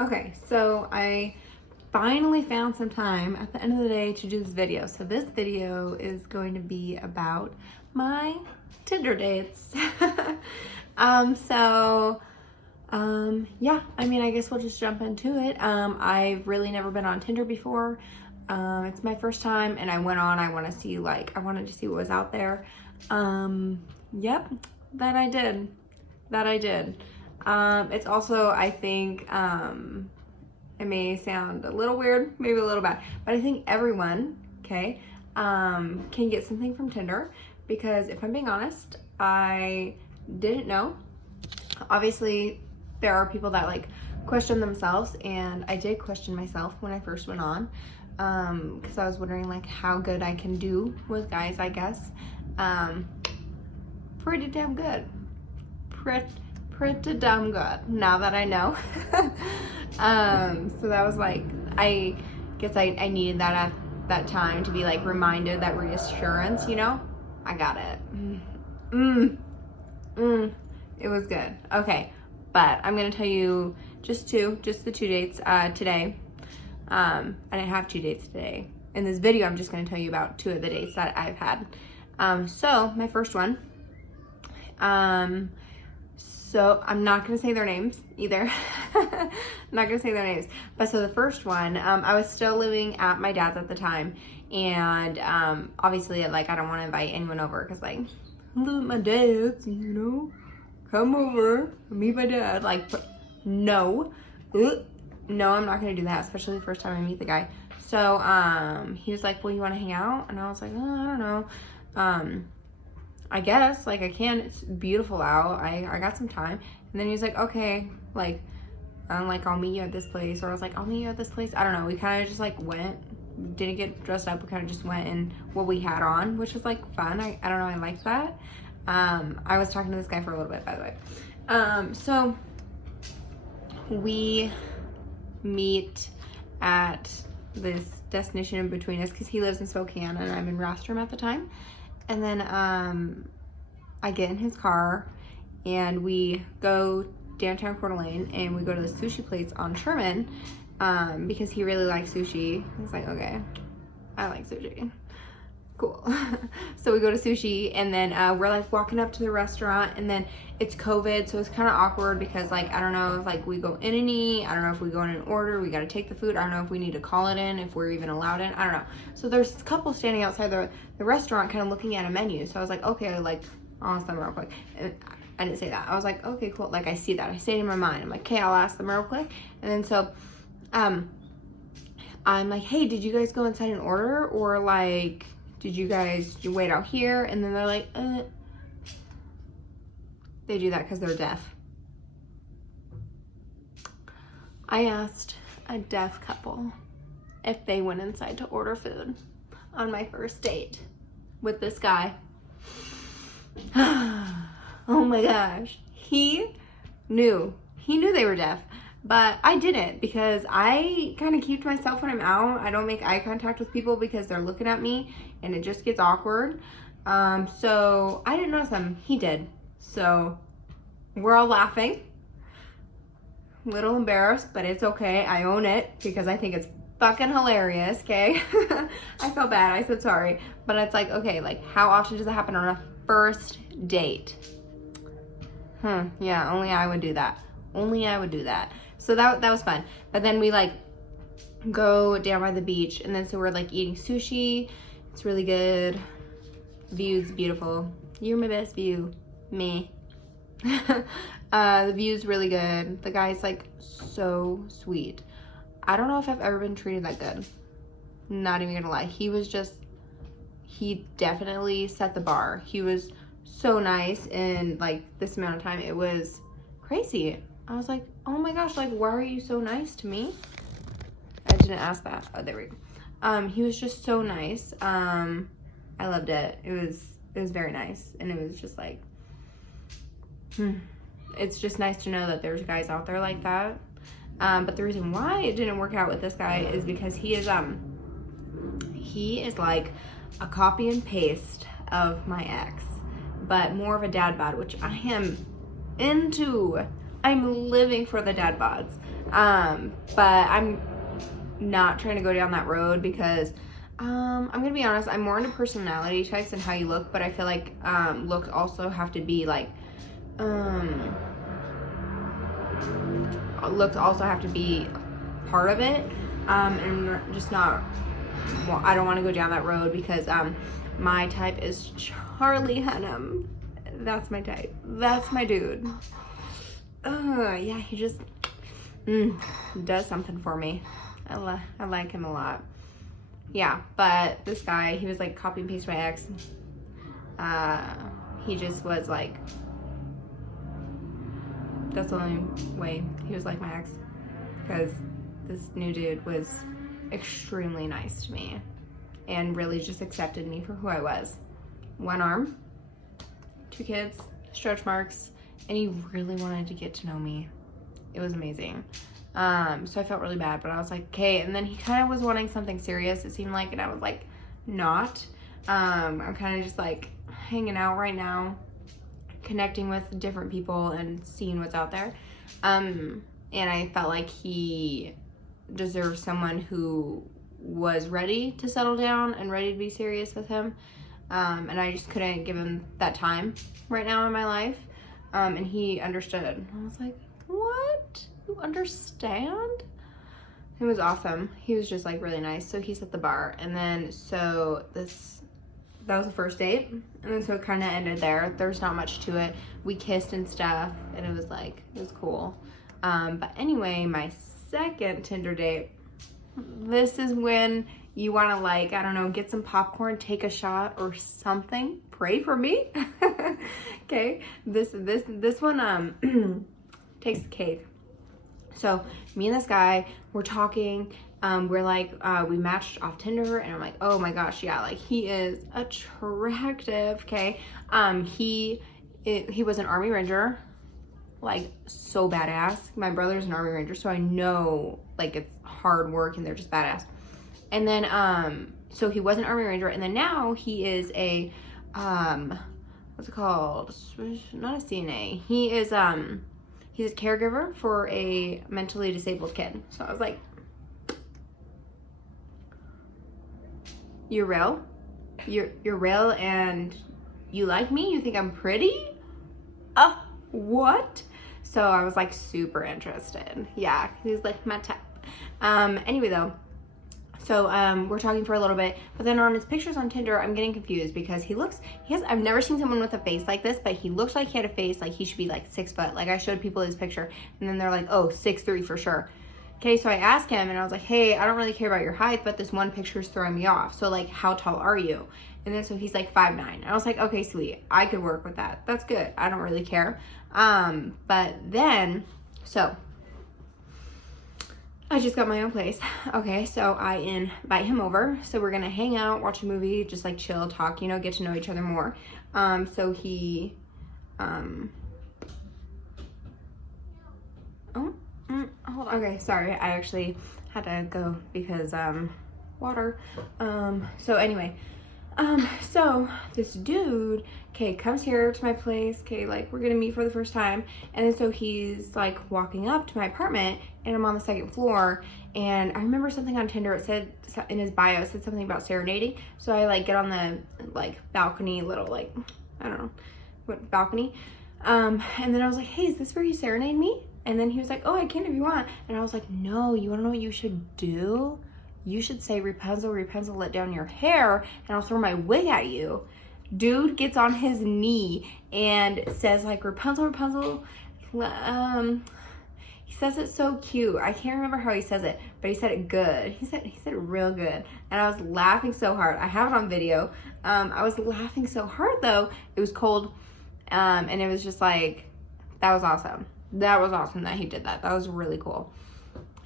Okay, so I finally found some time at the end of the day to do this video. So this video is going to be about my Tinder dates. Yeah, I mean, I guess we'll just jump into it. I've really never been on Tinder before. It's my first time, and I went on, I wanted to see what was out there. Yep, that I did. It's also, I think, it may sound a little weird, maybe a little bad, but I think everyone, okay, can get something from Tinder, because if I'm being honest, I didn't know. Obviously, there are people that like question themselves, and I did question myself when I first went on, because I was wondering like how good I can do with guys, I guess. Pretty damn good. Pretty damn good, now that I know. So that was like, I guess I needed that at that time to be like reminded, that reassurance, you know? I got it. It was good. Okay, but I'm gonna tell you just the two dates today. I didn't have 2 dates today. In this video, I'm just gonna tell you about 2 of the dates that I've had. So my first one, so I'm not gonna say their names either. I'm not gonna say their names. But so the first one, I was still living at my dad's at the time, and obviously, like, I don't want to invite anyone over because, like, I live at my dad's, you know, come over, meet my dad. Like, no, no, I'm not gonna do that, especially the first time I meet the guy. So he was like, well, you want to hang out? And I was like, oh, I don't know. I guess, like, I can. It's beautiful out. I got some time. And then he was like, okay, like, I'll meet you at this place. Or I was like, I'll meet you at this place. I don't know. We kind of just, like, went. Didn't get dressed up. We kind of just went in what we had on, which was, like, fun. I don't know. I liked that. I was talking to this guy for a little bit, by the way. So we meet at this destination in between us because he lives in Spokane and I'm in Rostrum at the time. And then I get in his car and we go downtown Coeur d'Alene and we go to the sushi place on Sherman because he really likes sushi. I was like, okay, I like sushi. Cool. So we go to sushi, and then we're like walking up to the restaurant, and then it's COVID, so it's kind of awkward because, like, I don't know if like we go in and eat, I don't know if we go in an order, we got to take the food, I don't know if we need to call it in, if we're even allowed in, I don't know. So there's a couple standing outside the restaurant kind of looking at a menu. So I was like, okay, like, I'll ask them real quick. And I didn't say that. I was like, okay, cool. Like, I see that. I say it in my mind. I'm like, okay, I'll ask them real quick. And then so I'm like, hey, did you guys go inside and order, or like, did you wait out here? And then they're like, They do that because they're deaf. I asked a deaf couple if they went inside to order food on my first date with this guy. Oh my gosh. He knew they were deaf. But I didn't, because I kind of keep to myself when I'm out. I don't make eye contact with people because they're looking at me and it just gets awkward. So I didn't notice him. He did. So we're all laughing. A little embarrassed, but it's okay. I own it because I think it's fucking hilarious, okay? I felt bad. I said sorry. But it's like, okay, like, how often does it happen on a first date? Yeah, only I would do that. Only I would do that. So that was fun. But then we like go down by the beach, and then so we're like eating sushi. It's really good. View's beautiful. You're my best view. Me. The view's really good. The guy's like so sweet. I don't know if I've ever been treated that good. Not even gonna lie. He definitely set the bar. He was so nice in like this amount of time. It was crazy. I was like, oh my gosh, like, why are you so nice to me? I didn't ask that. Oh, there we go. He was just so nice. I loved it. It was very nice. And it was just like, it's just nice to know that there's guys out there like that. But the reason why it didn't work out with this guy is because he is like a copy and paste of my ex, but more of a dad bod, which I am into. I'm living for the dad bods. But I'm not trying to go down that road because I'm gonna be honest, I'm more into personality types and how you look, but I feel like looks also have to be like looks also have to be part of it, and just not, well, I don't want to go down that road because my type is Charlie Hunnam. That's my type. That's my dude. Yeah, he just does something for me. I like him a lot. Yeah, but this guy, he was like copy and paste my ex. He just was like, that's the only way he was like my ex, because this new dude was extremely nice to me and really just accepted me for who I was. One arm, 2 kids, stretch marks, and he really wanted to get to know me. It was amazing. So I felt really bad, but I was like, okay. And then he kind of was wanting something serious, it seemed like, and I was like, not. I'm kind of just like hanging out right now, connecting with different people and seeing what's out there. And I felt like he deserved someone who was ready to settle down and ready to be serious with him. And I just couldn't give him that time right now in my life. And he understood. I was like, what? You understand? It was awesome. He was just like really nice. So he's at the bar. And then so that was the first date. And then so it kind of ended there. There's not much to it. We kissed and stuff. And it was like, it was cool. But anyway, my second Tinder date, this is when you want to, like, I don't know, get some popcorn, take a shot or something. Pray for me. Okay. This one takes the cake. So me and this guy, we're talking. We're like, we matched off Tinder, and I'm like, oh my gosh, yeah, like he is attractive. Okay. He was an Army Ranger, like so badass. My brother's an Army Ranger, so I know like it's hard work and they're just badass. And then so he was an Army Ranger, and then now he is a what's it called? Not a CNA. He is he's a caregiver for a mentally disabled kid. So I was like, you're real? You're real and you like me? You think I'm pretty? What? So I was like super interested. Yeah, he's like my type. Anyway though, so we're talking for a little bit, but then on his pictures on Tinder, I'm getting confused because I've never seen someone with a face like this, but he looks like he had a face like he should be like 6 foot. Like I showed people his picture and then they're like, oh, 6'3" for sure. Okay, so I asked him and I was like, hey, I don't really care about your height, but this one picture is throwing me off. So like, how tall are you? And then so he's like 5'9". And I was like, okay, sweet. I could work with that. That's good. I don't really care. But then, so I just got my own place. Okay, so I invite him over. So we're gonna hang out, watch a movie, just like chill, talk, you know, get to know each other more. So he, hold on. Okay, sorry. I actually had to go because, water. So anyway, so this dude, okay, comes here to my place. Okay, like we're gonna meet for the first time. And then so he's like walking up to my apartment and I'm on the 2nd floor. And I remember something on Tinder, it said in his bio, it said something about serenading. So I like get on the like balcony, little like, I don't know what balcony. And then I was like, hey, is this where you serenade me? And then he was like, oh, I can if you want. And I was like, no, you wanna know what you should do? You should say, Rapunzel, Rapunzel, let down your hair and I'll throw my wig at you. Dude gets on his knee and says like, Rapunzel, Rapunzel. He says it so cute. I can't remember how he says it, but he said it good. He said it real good. And I was laughing so hard. I have it on video. I was laughing so hard though. It was cold. And it was just like, that was awesome. That was awesome that he did that. That was really cool.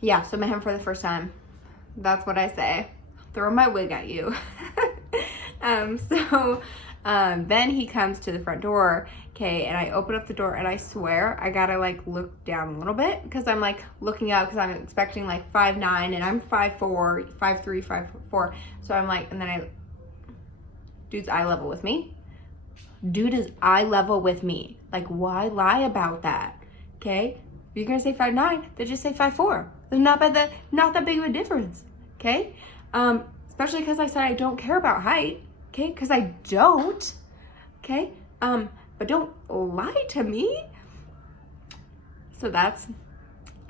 Yeah, so I met him for the first time. That's what I say. Throw my wig at you. Then he comes to the front door, okay, and I open up the door and I swear I gotta like look down a little bit because I'm like looking up because I'm expecting like 5'9" and I'm 5'4", 5'3", 5'4". So I'm like, and then dude's eye level with me. Dude is eye level with me. Like, why lie about that? Okay? If you're gonna say 5'9", then just say 5'4". There's not that big of a difference, okay? Especially because I said I don't care about height, okay? Because I don't, okay? But don't lie to me. So that's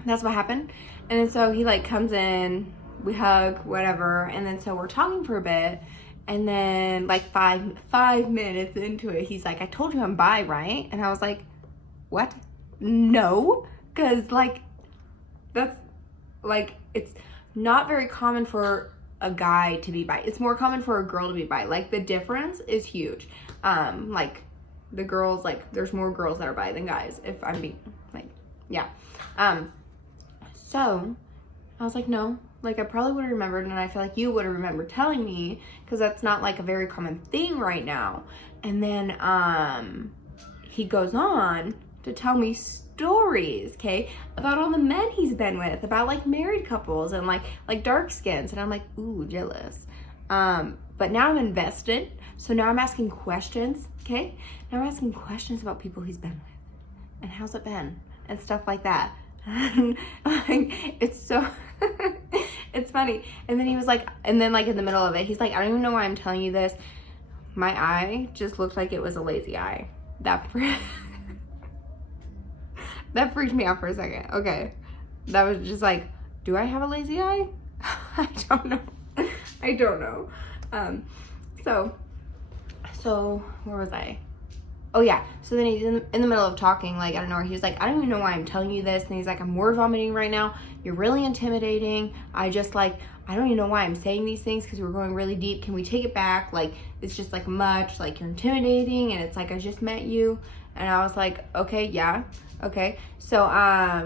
what happened. And then so he like comes in, we hug, whatever, and then so we're talking for a bit, and then like five minutes into it, he's like, I told you I'm bi, right? And I was like, what? No, because like that's like, it's not very common for a guy to be bi. It's more common for a girl to be bi. Like the difference is huge. Like the girls, like there's more girls that are bi than guys, if I'm being like, yeah. So I was like, no, like I probably would have remembered, and I feel like you would have remembered telling me, because that's not like a very common thing right now. And then he goes on to tell me stories, okay, about all the men he's been with, about like married couples and like dark skins, and I'm like, ooh, jealous. But now I'm invested, so now I'm asking questions, okay? Now I'm asking questions about people he's been with, and how's it been, and stuff like that. Like, it's so it's funny. And then he was like, and then like in the middle of it, he's like, I don't even know why I'm telling you this. My eye just looked like it was a lazy eye. That freaked me out for a second. Okay, that was just like, do I have a lazy eye? I don't know. So where was I? Oh yeah, so then he's in the middle of talking, like, I don't know, he was like, I don't even know why I'm telling you this, and he's like, I'm word vomiting right now, you're really intimidating, I don't even know why I'm saying these things, because we're going really deep, can we take it back, like, it's just like much, like, you're intimidating, and it's like, I just met you, and I was like, okay, yeah, okay, so,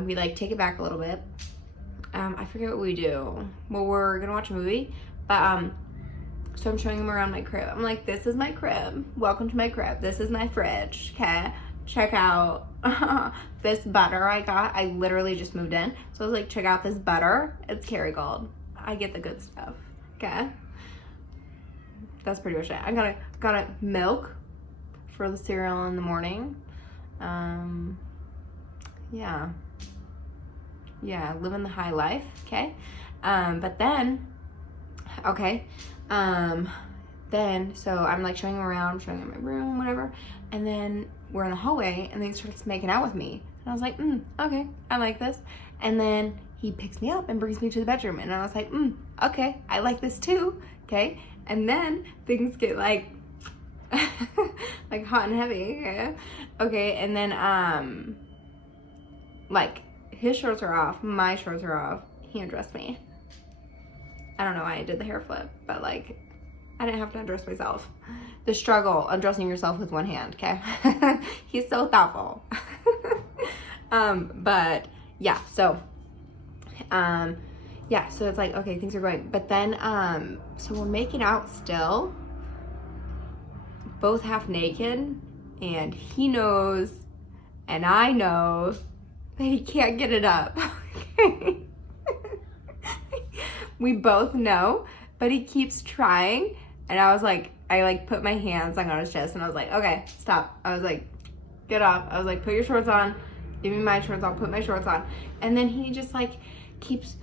we, like, take it back a little bit, I forget what we do, well, we're gonna watch a movie, but, so I'm showing him around my crib. I'm like, this is my crib. Welcome to my crib. This is my fridge, okay? Check out this butter I got. I literally just moved in. So I was like, check out this butter. It's Kerrygold. I get the good stuff, okay? That's pretty much it. I got a milk for the cereal in the morning. Yeah, living the high life, okay? But then, okay, then, so I'm like showing him around, I'm showing him my room, whatever, and then we're in the hallway, and then he starts making out with me, and I was like, okay, I like this, and then he picks me up and brings me to the bedroom, and I was like, okay, I like this too, okay, and then things get like, like hot and heavy, okay, and then, like, his shorts are off, my shorts are off, he undressed me. I don't know why I did the hair flip, but like, I didn't have to undress myself. The struggle, undressing yourself with one hand, okay? He's so thoughtful. But yeah, so it's like, okay, things are going, but then, so we're making out still, both half naked, and he knows, and I know that he can't get it up, okay? We both know, but he keeps trying, and I was like, I like put my hands like on his chest, and I was like, okay, stop. I was like, get off. I was like, put your shorts on, give me my shorts, I'll put my shorts on. And then he just like keeps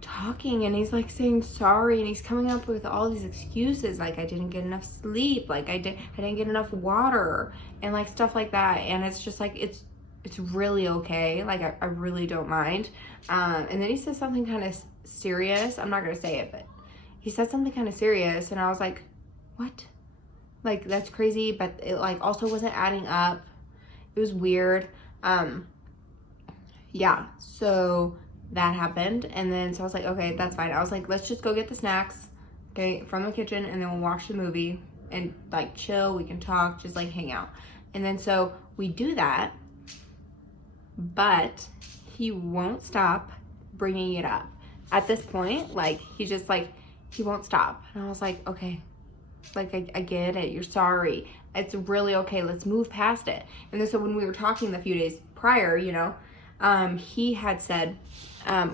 talking, and he's like saying sorry, and he's coming up with all these excuses, like I didn't get enough sleep, like I didn't get enough water, and like stuff like that. And it's just like, it's really okay, like I really don't mind. And then he says something kind of serious, I'm not gonna say it, but he said something kind of serious, and I was like, what? Like, that's crazy, but it like also wasn't adding up. It was weird. Yeah, so that happened, and then so I was like, okay, that's fine. I was like, let's just go get the snacks, okay, from the kitchen, and then we'll watch the movie and like chill, we can talk, just like hang out. And then so we do that, but he won't stop bringing it up. At this point, like, he just like, he won't stop. And I was like, okay, like, I get it, you're sorry, it's really okay, let's move past it. And then so when we were talking the few days prior, you know, he had said,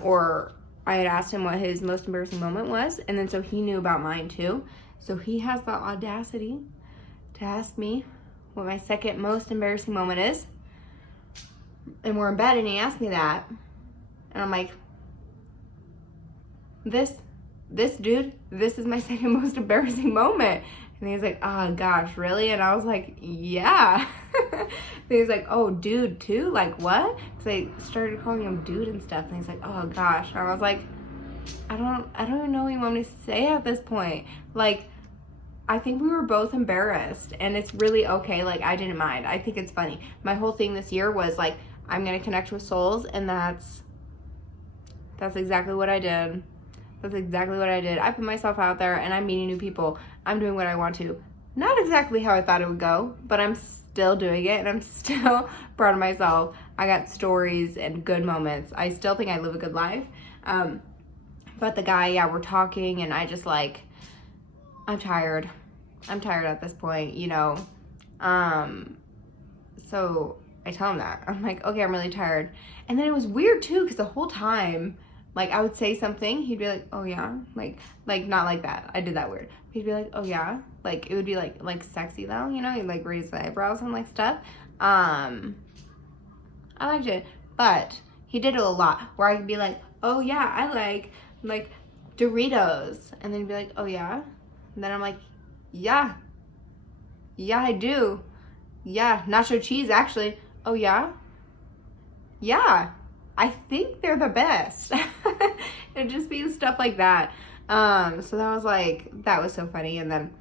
or I had asked him what his most embarrassing moment was, and then so he knew about mine too. So he has the audacity to ask me what my second most embarrassing moment is. And we're in bed and he asked me that. And I'm like, this dude, this is my second most embarrassing moment. And he's like, oh gosh, really? And I was like, yeah. And he's like, oh, dude too? Like what? So I started calling him dude and stuff. And he's like, oh gosh. And I was like, I don't even know what you want me to say at this point. Like, I think we were both embarrassed, and it's really okay. Like, I didn't mind. I think it's funny. My whole thing this year was like, I'm gonna connect with souls, and that's exactly what I did. That's exactly what I did. I put myself out there, and I'm meeting new people. I'm doing what I want to. Not exactly how I thought it would go, but I'm still doing it, and I'm still proud of myself. I got stories and good moments. I still think I live a good life. But the guy, yeah, we're talking, and I just like, I'm tired. I'm tired at this point, you know. So I tell him that. I'm like, okay, I'm really tired. And then it was weird too, because the whole time, like, I would say something, he'd be like, oh yeah, like not like that. I did that weird. He'd be like, oh yeah, like it would be like sexy though, you know. He'd like raise the eyebrows and like stuff. I liked it, but he did it a lot where I could be like, oh yeah, I like Doritos, and then he'd be like, oh yeah, and then I'm like, yeah, I do, yeah, nacho cheese actually, oh yeah, I think they're the best. It'd just be stuff like that. So that was so funny. And then,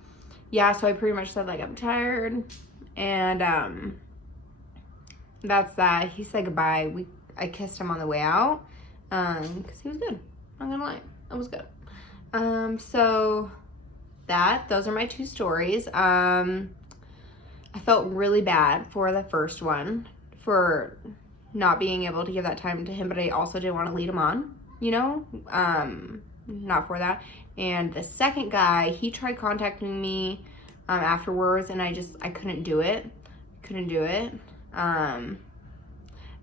yeah, so I pretty much said like, I'm tired. And, that's that. He said goodbye. I kissed him on the way out. Cause he was good. I'm not gonna lie. It was good. So those are my two stories. I felt really bad for the first one for not being able to give that time to him, but I also didn't want to lead him on, you know, not for that. And the second guy, he tried contacting me afterwards, and I couldn't do it.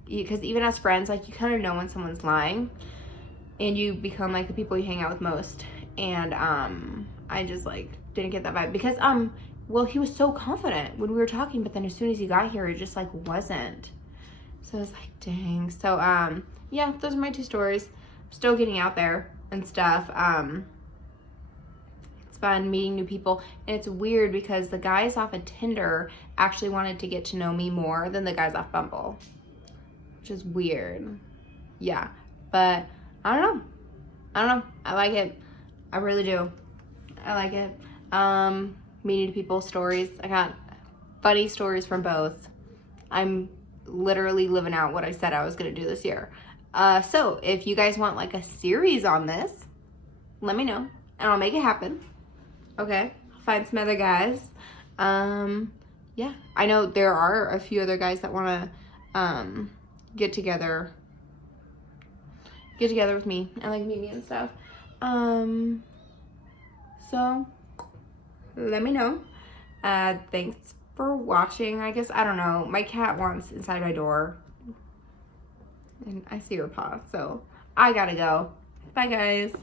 Because even as friends, like, you kind of know when someone's lying, and you become like the people you hang out with most. And I just like didn't get that vibe because well, he was so confident when we were talking, but then as soon as he got here, it just like wasn't. So I was like, dang. So, yeah, those are my two stories. Still getting out there and stuff. It's fun meeting new people. And it's weird because the guys off of Tinder actually wanted to get to know me more than the guys off Bumble, which is weird. Yeah, but I don't know. I like it. I really do. I like it. Meeting people, stories. I got funny stories from both. I'm literally living out what I said I was gonna do this year. So if you guys want like a series on this, let me know and I'll make it happen. Okay, I'll find some other guys. Yeah, I know there are a few other guys that want to get together with me and like meet me and stuff. So let me know. Thanks for watching. I guess, I don't know, my cat wants inside my door and I see her paw, so I gotta go. Bye guys.